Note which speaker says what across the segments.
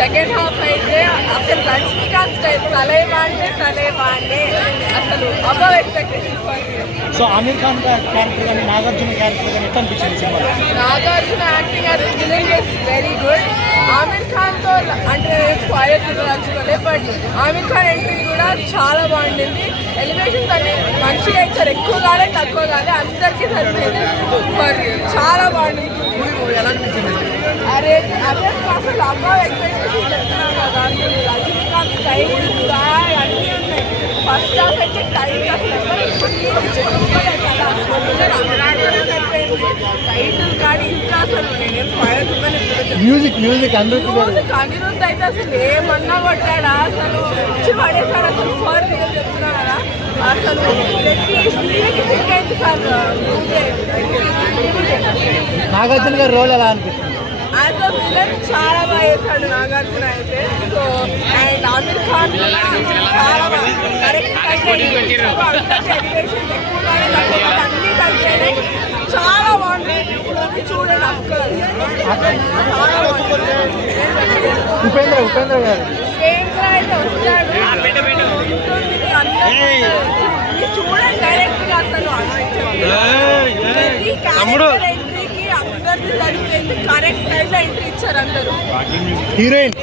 Speaker 1: Second half అయితే అసలు Rajinikanth style తలేవా అంటే తలేవా అంటే అసలు above expectations
Speaker 2: so Aamir Khan character కానీ నాగార్జున క్యారెక్టర్ కానీ ఎట్లా అనిపించింది సినిమాలో?
Speaker 1: నాగార్జున యాక్టింగ్ అది feeling is very good Aamir ఖాన్తో అంటే స్క్వైర్ చూడాల్చుకోలే బట్ ఆమిర్ ఖాన్ ఎంట్రీ కూడా చాలా బాగుండింది. ఎలివేషన్స్ అన్ని మంచిగా ఇచ్చారు ఎక్కువ కాలే తక్కువ కాలే అందరికీ సరిపోయింది. మరి చాలా బాగుండింది
Speaker 2: ఎలా అనిపించింది
Speaker 1: అరే అదే అసలు అబ్బా ఎక్స్పెక్టేషన్ చెప్తున్నాను కదా అసలు రజనీకాంత్ స్టైల్ కూడా అన్నీ ఉన్నాయి ఫస్ట్ హాఫ్ అయితే టైట్ అసలు టైటిల్ కానీ ఇంకా అసలు నేనేం స్క్వైర్
Speaker 2: మ్యూజిక్ మ్యూజిక్ అందరికీ
Speaker 1: అనిరుద్ధ్ అయితే అసలు ఏమన్నా కొట్టాడా అసలు వచ్చి పడేసాడు అసలు ఫర్ రియల్ చెప్తున్నా కదా అసలు
Speaker 2: నాగార్జున గారి రోల్ ఎలా అనిపించింది?
Speaker 1: యాజ్ అ విలన్ చాలా బాగా చేశాడు నాగార్జున అయితే. సో అండ్ ఆమిర్ ఖాన్ కూడా చాలా బాగా కరెక్ట్ అన్ని కలిపేనే చాలా బాగుంది. మూవీ చూడండి అఫ్కోర్స్ చాలా బాగుంది.
Speaker 2: ఉపేంద్ర ఉపేంద్ర గారు.
Speaker 1: కేంద్ర అయితే వస్తాడు. చూడండి డైరెక్ట్గా అసలు ప్రతి క్యారెక్టర్ అందరిది సరిపోయింది కరెక్ట్ టైంలో ఎంట్రీ ఇచ్చారు అందరూ.
Speaker 2: హీరోయిన్.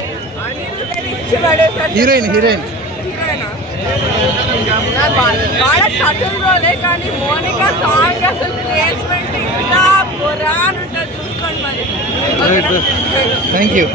Speaker 2: Heroine heroine.
Speaker 1: హీరోయినా? నా బా- బాగా కథలు రోలే కానీ మోనికా సాంగ్ అసలు ప్లేస్మెంట్ ఇంకా ఉంటుంది చూసుకోండి మరి.
Speaker 2: Thank you